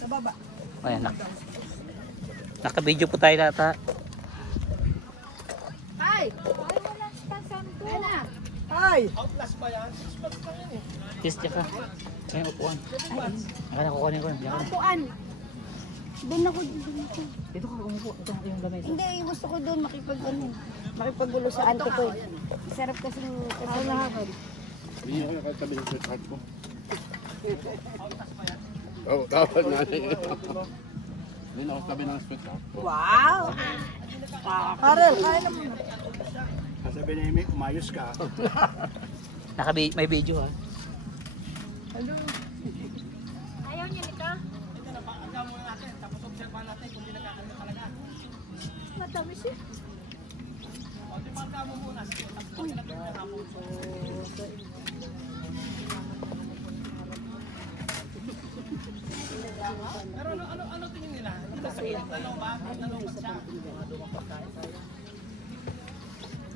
Sa baba. Ayan, naka-video po tayo lahat ha. Ay! Ayan na. Ay! Outlast ba yan? 6 months pa yan eh. Yes, tsaka. May upuan. Akala ko kunin ko. Upuan. Doon ako dito. Dito ka umupo. Ito yung gamay. Hindi, gusto ko doon makipaggulo sa auntie ko. Sarap kasi kasama nakakad. Hindi ako katabi ng sweetheart ko. Oo, dapat nanay. Hindi na ako tabi ng sweetheart ko. Wow! Karel, kain na muna. Sabi ni Amy, umayos ka. May video ha. Hello. Ayaw niya nito? Madami siya. Pero ano tingin nila? Ano ba siya?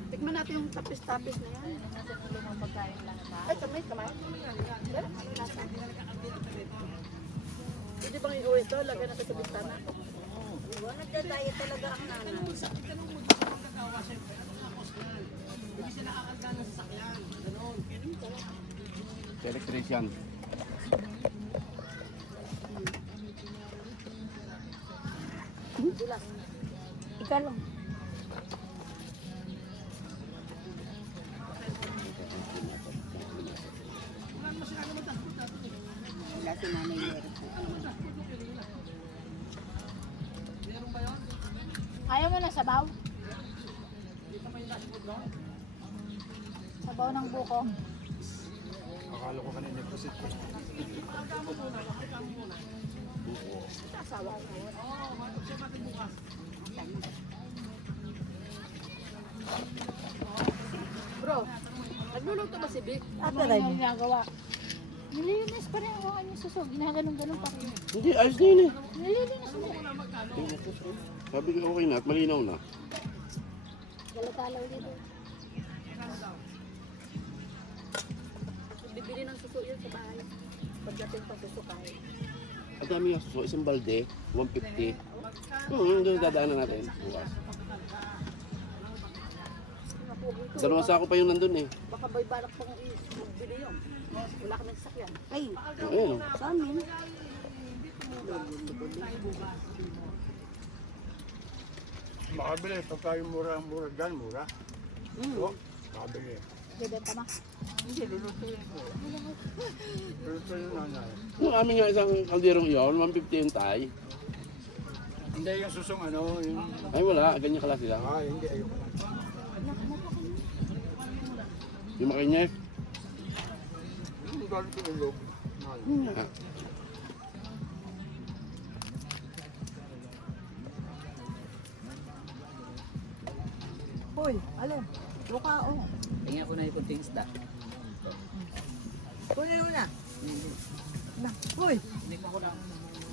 Tikman natin yung tapis-tapis na yan. Ay, kamay. Pwede bang i-uwi ito? Lagyan natin sa bintana. Nagdadaya talaga ang nanay. Hindi siya nakakarga ng sasakyan. Ganon. Si electrician. Ikaw lang. Wala si nanay meron po. Ayaw mo na sabaw? Sabaw ng buko. Akala ko kanina prosit ko. Bro, nagluluto ba si Vic? Ano yung ginagawa? Nililinis pa rin ang mga yung suso. Ginaganon-ganon pa rin. Hindi, ayos na yun eh. Nililinis mo. Sabi ko okay na at malinaw na. Galatalaw dito. Bibili ng suso yun sa bahay. Pagdating pa suso kain. Ang dami nga suso, isang balde, 150. Doon dadaanan natin. Bukas. Dalawang sako pa yung nandun eh. Baka may balak pang i-bili yun. Wala ka ng sakyan. Ay, Ayun. sa amin. Makabili, pagka yung mura dyan, mura. Oo, makabili. Bebenta ma. Hindi, lulutuin ko. Lulutuin yung nanay. Yung amin nga isang kalderong iyon, 150 yung tay. Hindi yung susong ano, yung... Ay wala, ganyan kala sila. Hindi, ayoko. Yung makinyes. Yung galing ko yung loob. Hoy, alin? Buka o. Tingnan ko na yung kunting isda. Kunin mo na. Na, hoy.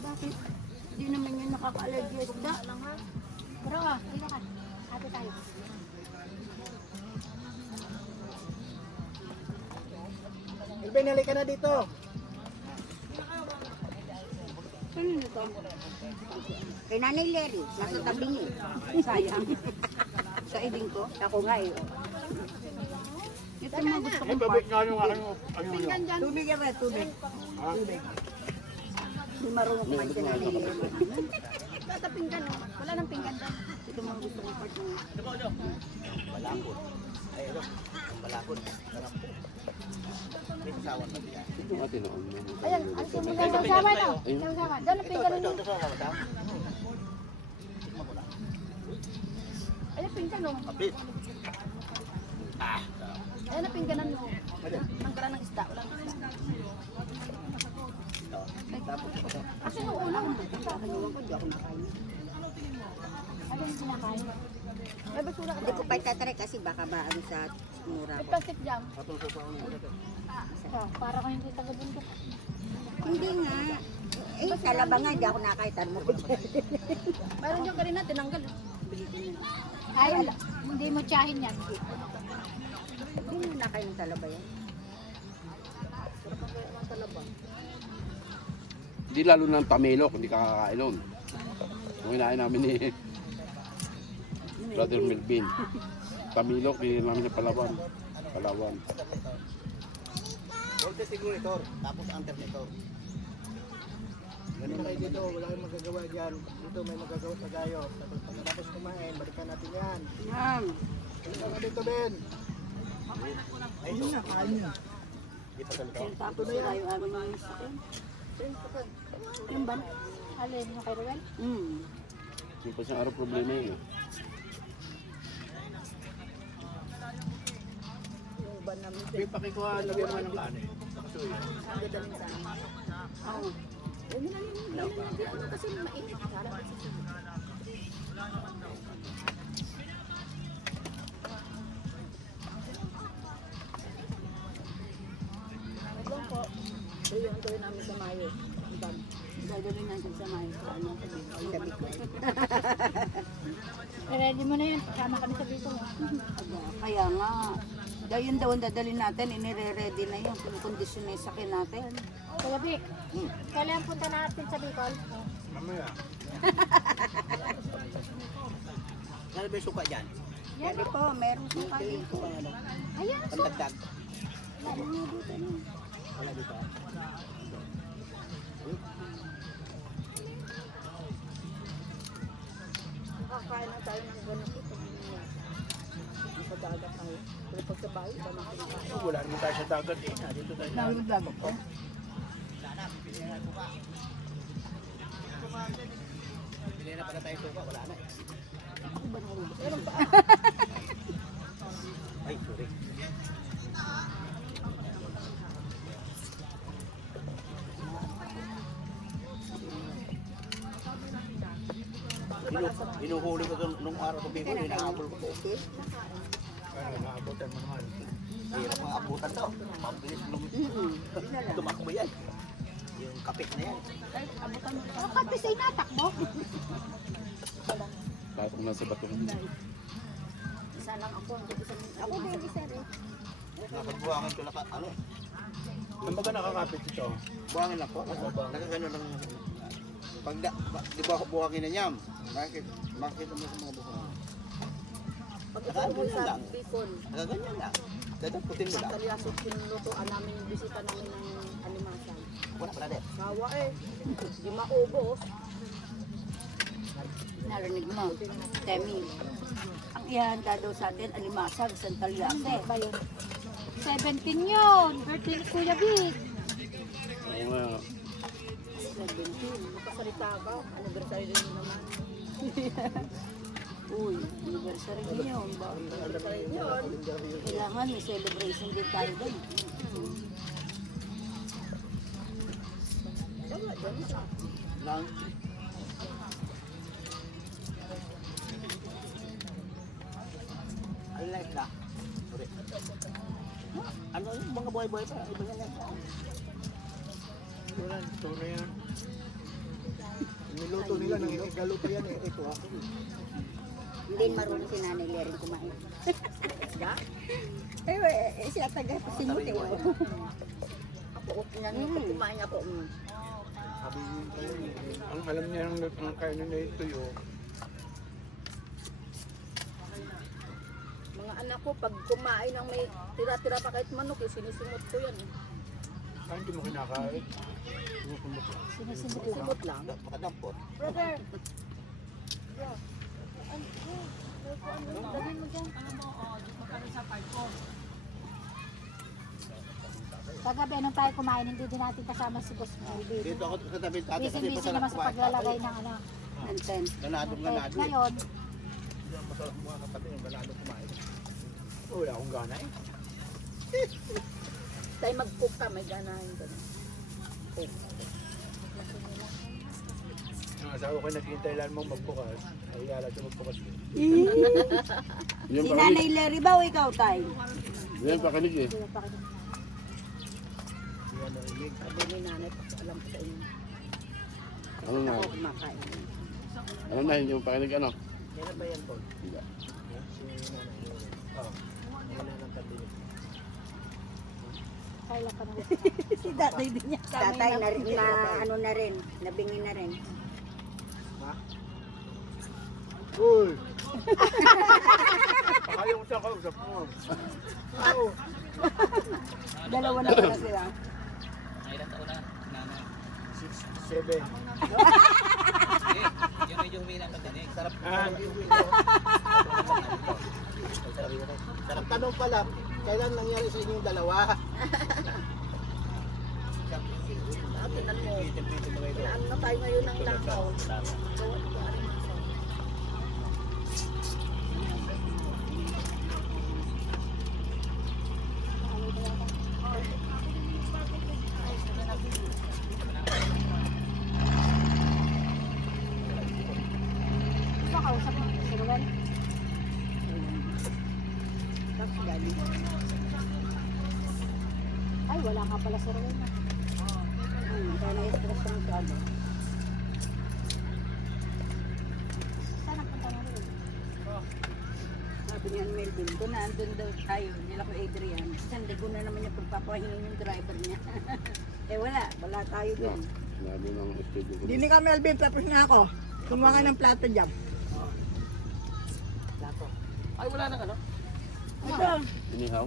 Bakit? Hindi naman yun nakaka-allergy sa isda. Pero ka, dito ka. Ate tayo. Ibinali ka na dito. Ano nito? Kay Nanay Lery, nasa tabi niyo. Sayang. Sa iding ko. Ako nga eh. Ito yung mga gusto Ay, kong part. babalik nga yung ano. Tubig yan, Red, tubig. Hindi marunong kumain si Nanay Lery. Sa pinggan, oh. Wala nang pinggan doon. Ito yung mga gusto kong part ng... Ito nga tinoon mo. Ayan, alisin mo na yung sama na. Yung sama. Doon ang pinggan ninyo. Ayan, pinggan, oh. Ayan ang pingganan mo. Nanggalan ng isda. Wala ng isda. Kasi nung ulang, Ewan ko, di ako nakain. Ano yung sinakain? may basura ka Hindi ko pa itatry kasi baka ba ano sa mura May ko. plastic jam. Oh, para ko hindi taga-bundok. Hindi nga. Eh, talaba nga, hindi ako nakaitan mo. Mayroon yung kanina, tinanggal. Ay, hindi mo tiyahin yan. Hindi mo nakain ng talaba yan. Hindi lalo ng tamilok, hindi kakakain nun. Yung inain namin ni Brother Melvin. Tamilok, hindi namin na Palawan. Palawan. Voltage regulator, tapos alternator. Ganun kayo dito, wala kayong magagawa dyan. Dito may magagawa tayo. Tapos pagkatapos kumain, balikan natin yan. Yan. Ano dito, Ben? Ayun na, kain na. Tapos na yung aming mga sakyan. Yung ban? Alin yung kay Ruel? Yung pa siyang araw problema yun. May pakikuha, lagyan mo ng kanin. Oo. Yung gawin namin sa Mayo. Gagawin natin sa Mayo. Ano? Ready mo na yun. Kasama kami sa Bicol. Kaya nga. Dahil daw ang dadalhin natin, inire-ready na yun. Kondisyon na yung sakyan natin. Kuya Vic, kailan punta natin sa Bicol? Mamaya. Ano ba yung suka dyan? Pwede po, meron po kayo. Ayan, so, Pandagdag. Wala dito. Kakain na tayo ng ganito. Sa dagat tayo. Pero pag sa bahay, iba na kinakain. Wala naman tayo sa dagat eh. Dito tayo. Nahulog po. Pili na pala tayo suka, wala na eh. Ay, sorry. Hinuhuli ko doon nung araw ko Bicol, hinahabol ko. Ano, naabutan mo naman. Hirap ang abutan daw. Mabilis tumakbo yan. Yung kapit na yan. kapis ay natakbo. Patong na sa bato. Isa lang ako. Ako din, isa rin. Nakagbuhangin ko lang, ano? Ang baga nakakapit ito? Buhangin lang po. Nakagano lang. Pag di ba buhangin na niyam? Makikita mo sa mga buhangin. Pag ikaw mo sa Bicol, Nakaganyan lang. Dadaputin mo sa lang. Talyasot, pinulutuan namin yung bisita namin ng alimasan. Wala pala din. Sawa eh. Di maubos. Narinig mo, Temi. Ang ihanda daw sa atin, alimasag, santalyase. Ba yun? 17 yun. Birthday ni Kuya Vic. Oo nga. 17. Makasalita ka. Anniversary rin naman. Uy, anniversary niyo. Anniversary yun. Kailangan may celebration din tayo doon. Lang. I like that. Sorry. Ano yung mga buhay-buhay pa? Iba na lang. Ito na yan. Niluto nila, nangigalo pa yan eh. Ito ako. Hindi marunong si Nanay Lerin kumain. Siya taga-simuti. Ako, yan yung pag kumain ako. Ang alam niya ng kainin na ito yun. Mga anak ko, pag kumain ng may tira-tira pa kahit manok, eh, sinisimot ko yan. Saan hindi mo kinakain? Simot lang. Makadampot. Brother, kagabi nung tayo kumain, hindi din natin kasama si Boss Melvin. Dito ako sa tabi tatay kasi Busy-busy masarap naman sa kumain. paglalagay ng ano. Anten. Ganadong ganado eh. Ngayon, Hindi ang masarap mga katabi yung ganadong kumain. Wala akong gana eh. Tayo mag-cook ka, may ganahin ka na. Ang asawa ko naghihintay lang mo magbukas. Ay lalagyan siya magbukas. Yan Si pa Nanay Lery ba o ikaw, Tay? Yan pa kinig eh. Sabi ni nanay, alam ko sa inyo. Ano na? Ako kumakain. Ano na, hindi mo pa kinig ano? Kailan ba yan, Paul? Hindi. Si nanay. Oo. Wala nang tabi. Nakailan ka na. Si tatay din niya. Tatay na rin, na ano na rin, nabingi na rin. Uy! Ayaw ko siya kausap mo. Dalawa na pala sila. Ilang taon na? Nanay. 7. Yung medyo humina ng tinig. Sarap. Ang tanong pala, kailan nangyari sa inyong dalawa? Tinan mo. Ano na tayo ngayon ng langaw. Gusto ka usap mo si Ruel? Tapos galing. Ay, wala ka pala si Ruel na. Kaya na-stress ng kado. Saan nagpunta mo Ruel? Sabi niya ni Melvin, kung naandun daw tayo, nila ko Adrian, sandi ko na naman yung pagpapahingin yung driver niya. Eh wala tayo dun. Sinabi ng schedule ko. Dini ka Melvin, tapos na ako. Kumuha ka ng plato dyan. Ay, wala nang ano? Ito, Inihaw?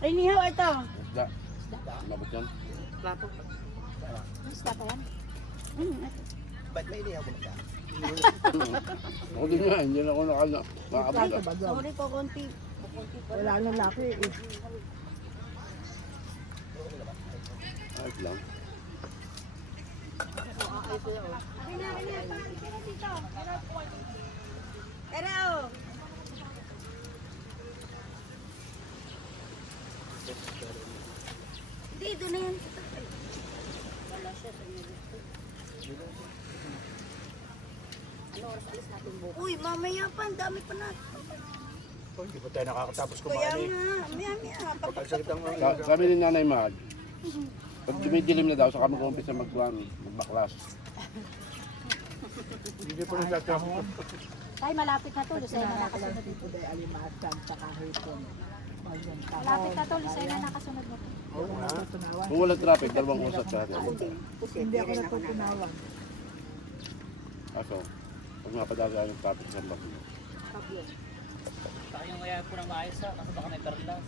ay nihaw ito. Isda? Mabot yan? Plato. Gusto ka yan? Ba't may inihaw mo siya? Ako din nga, hindi na ako nakakabot. Sorry po, konti. Konti pa. Wala nang laki eh. Ayos lang. Pero, dito na yan. Wala siya sa inyo dito. Ano oras alis natin bukas? Uy, mamaya pa, ang dami pa na. Hindi pa tayo nakakatapos Kaya kumain eh. nga, maya. Pagsakit ang Sabi ni Nanay Mag, pag dumidilim na daw, saka mag-umpisa magbaklas. Hindi po nagkakaroon. Tay, malapit na to. Lusay na nakasunod mo. Puday alimasan sa kahipon. Ayun, Malapit na to. Lusay na nakasunod mo. ako natutunawan. Kung walang traffic, dalawang usap sa atin. Ako din. Kasi Hindi ako rin ako natutunawan. Kaso, pag napadala yung traffic sa laki. Saka yung kaya po ng maayos ha, kasi baka may perlas.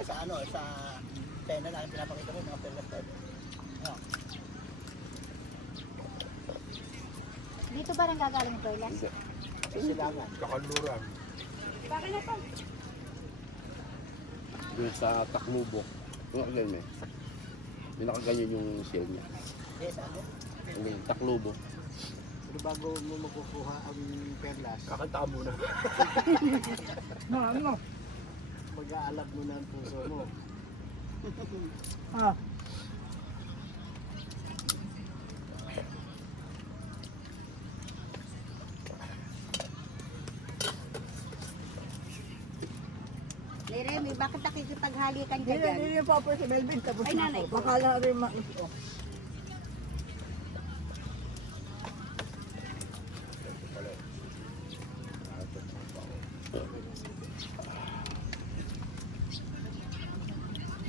Sa ano, sa pena na pinapakita ko, mga perlas tayo. Dito ba nang gagaling yung toilet? Hindi. Sa silangan. Kakanluran. Bakit na pa? Yung sa Taklubo. Yung nakaganyan eh. Yung nakaganyan yung shell niya. Yes, ano? Yung Taklubo. Pero bago mo makukuha ang perlas, Kakanta ka muna. Ano? mag-aalab mo na ang puso mo. Ah, Remy, bakit nakikipaghalikan ka hindi dyan? hindi pa po si Melvin. Tapos Ay, na nanay. ako. Bakala rin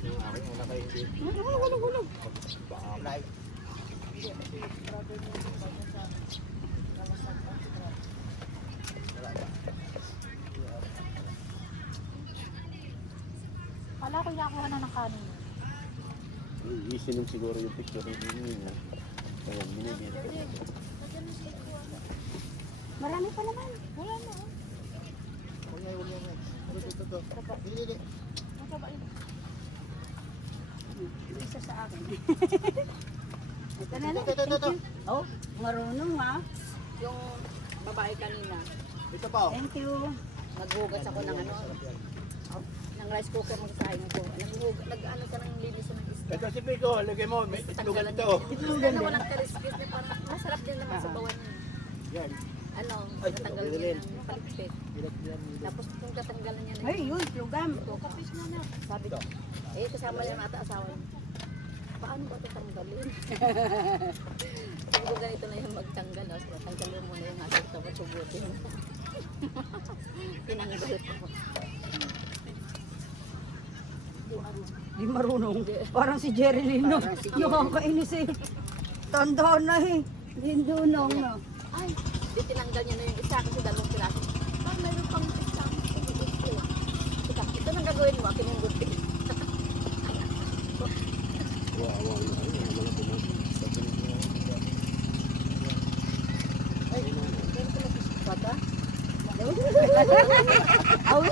Yung aking anak ay hindi. Like, Wala ko nakuha na ng kanin. Isinim siguro yung picture yung binili niya. Ayan, binili. Marami pa naman. Wala na. huwag na. Ito. Hindi. Isa sa akin. Ito na lang. Ito. Oh, marunong ha. Yung babae kanina, Ito pa oh. Thank you. naghugas ako ng ano, ng rice cooker mo sa saing ko. Nag-ano ka ng linisan ng isda. Ito si Pico, lagay mo, may itlugan ito. Itlugan din. Walang kaliskis na parang masarap din naman sa bawan niya. Yan. Ano, Ay, tatanggal ito, niya ng palikpik. Yan. Tapos kung tatanggalan niya Ay, yun, lugam. kapis na na. Sabi ko, eh kasama niya nata asawa niya. Paano ba tatanggalin? Sabi ko ganito na yung magtanggal. No? So, tanggalin mo na yung asip tapos subutin. Tinanggal ko. Di marunong. Parang si Jerry Lino. Nakakainis eh. Tandaan na eh. Lindunong na. Ay, di tinanggal niya na yung isa kasi dalawang piraso. Ah, mayroon pang isang ito. Ito nang gagawin mo, akin yung guti. Ay, meron pala si Pata. Awi!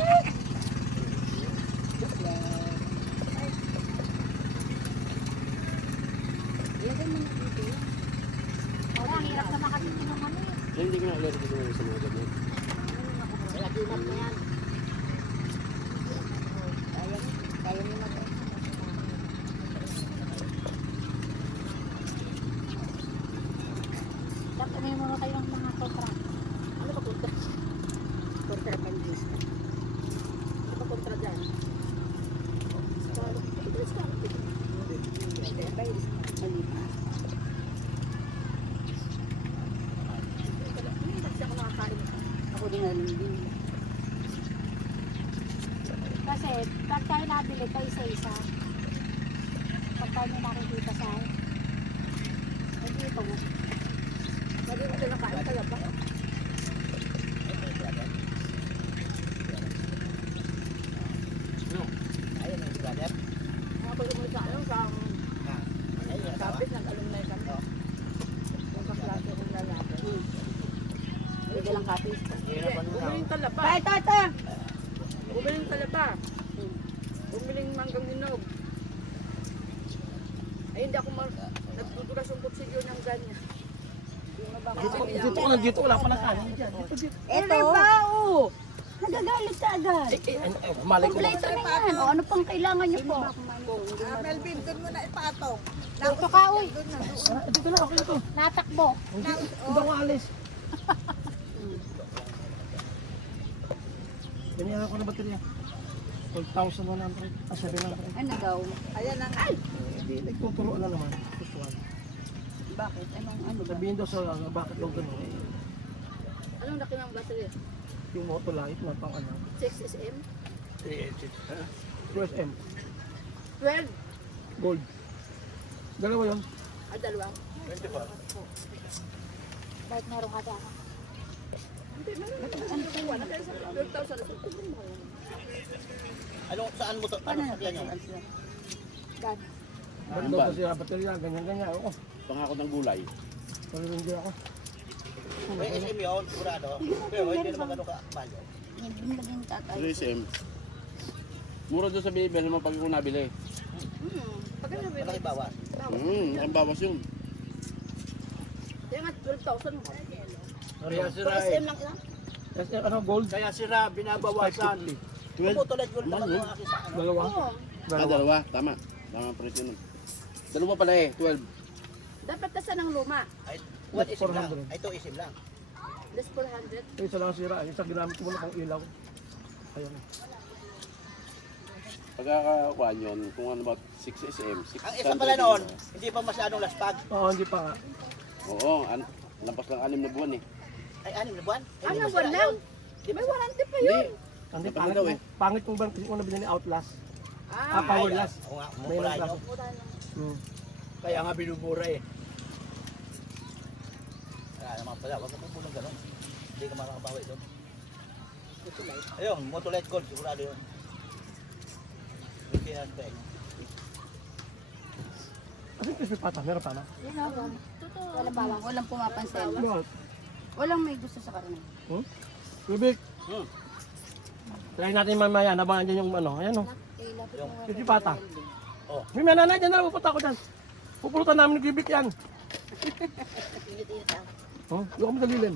Parang hirap na makatiti ng ano eh. Hindi ko na allergic sa mga ganyan. Laginat na yan. Kaya mo na. Dapat may mga kayo ng mga kontra. Ano ba kontra? Kontrabandista. Ano ba kontra dyan? Ito ka. Kasi ako nakakain. Ako din nga din. Kasi pag tayo nabili pa isa-isa, pag tayo may nakikita sa ay dito mo. Lagi mo ito nakain kaya ba? Ayun ang brother. Ako yung may kaano sa tapis nag-alumni kami. Yung kaklase kong lalaki. Bigyan lang kapis. Bumiling talaba. Tay, tay, tay! Bumiling talaba. Bumiling manggang hinog. Ay hindi ako nagdudulas yung kutsilyo ng ganyan. Dito ko lang, dito wala pa na kanin dyan. Eto ba, oh! Nagagalit ka agad. Malay ko lang. Kompleto na yan. O, ano pang kailangan niyo po? Melvin, doon mo na ipatong. Dito ka, uy. Dito na, okay ito. Natakbo. Hindi ako alis. Ganyan ako na baterya. 12,100. 700. Ano daw? Ayan ang Hindi, nagtuturoan na naman. Tutuan. Bakit? Anong ano ba? Sabihin daw sa bakit daw ganun. Anong laki ng battery? Yung moto light na pang ano. 6 SM? 2SM. 12? Gold. Dalawa yun. Dalawa? Bakit meron ka dyan? Hindi, meron. Ano kung wala? Kaya sa 12,000. Ano, saan mo to? Ano sakyan niyo? Dan. Ba't daw kasi baterya, ganyan-ganyan. Oo. Pangako ng gulay. Pero hindi ako. May SM yun, sigurado. Pero hindi naman gano'n ka-mahal yun. Hindi mo laging tatay. 3SM. Mura doon sa Bibel naman pag ako nabili. Pagkano ba Malaki bawas. Ang bawas yun. Kaya nga 12,000 mo. Kaya 2SM lang ilang? Kasi ano, gold? Kaya sira, binabawasan. 12. Puto light gold naman yung aking sa ano. Dalawa? Oo. Dalawa. Tama. Tama ang presyo nun. Dalawa pala eh, 12. Dapat kasi ng luma. Ay, 1 isim lang. 400. Ay, 2 isim lang. Less 400. Isa lang sira. Isa ginamit ko muna pang ilaw. Ayun. Pagkakakuha yun, kung ano ba 6SM, 600. Ang isa pala noon, hindi pa masyadong laspag. Oo, hindi pa nga. Oo, lampas lang 6 na buwan eh. Ay, 6 na buwan? Ay, Ano, hindi buwan masira lang? yun. Di ba warranty pa Hindi. yun? Hindi, Kapag pangit daw mo. eh. Pangit kung bang una binili ni Outlast. Ah, Powerless. Oo nga, May mumura naglaso. nyo. mura lang. Kaya nga binubura eh. Kaya naman pala, huwag ka pupulong gano'n. Hindi ka makakabawi doon. Ayun, Motolite Gold, sigurado yun. Yung pinag-spec. Kasi crispy pata, meron pa na. Yun ako. Totoo. Walang bawang. Walang pumapansin. Bakit? Walang may gusto sa karne. Rubik. Hmm. Try natin mamaya, nabangan dyan yung ano, ayan o. Eh, lapit Yung- mo. Crispy pata. Oh. May mananay dyan na, pupunta ako dyan. Pupulutan namin ni Rubik yan. Init-init lang. Doon kami sa lilim.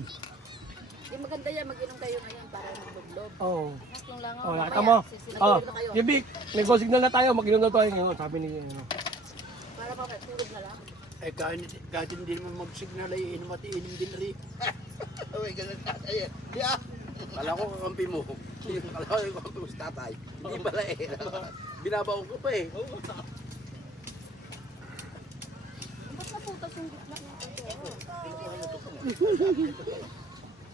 Di maganda yan, mag-inom kayo ngayon para magdudlob. Oo. Kung lang ako, Oh, nakita mamaya, mo? sisinagulog Oh, na kayo. Rubik, may go signal na tayo, mag-inom na tayo ngayon. Sabi ni, ano. Para makatulog na lang. Eh kahit hindi naman mag-signal ay inom at inom din rin. Uy, ganun ka. Ayun. Di ah. Kala ko kakampi mo. Kala ko yung kakampi mo si tatay. Hindi pala eh. Binabaon ko pa eh. Ba't naputas yung gitna ng ito?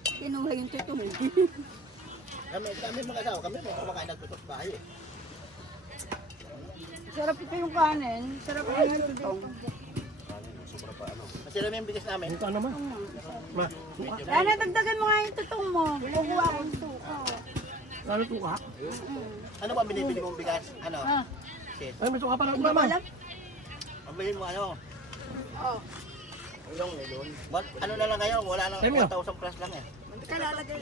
Kinuha yung tutong. Kami mga asawa, kami mga kumakain nagtutok bahay eh. Sarap ito yung kanin. Sarap ito yung tutong. Kasi namin yung bigas namin. Ito ano ma? Lana, dagdagan mo nga yung tutong mo. Kukuha ko yung tuka. Lalo ito ka? Ano ba binibili mong bigas? Ano? Ah. Shit. Ay, may suka pala. Hindi mo alam? Ang bilhin mo ano? Oo. Ano na lang ngayon? Wala na. Sabi mo. 1,000 plus lang eh. Hindi ka lalagay.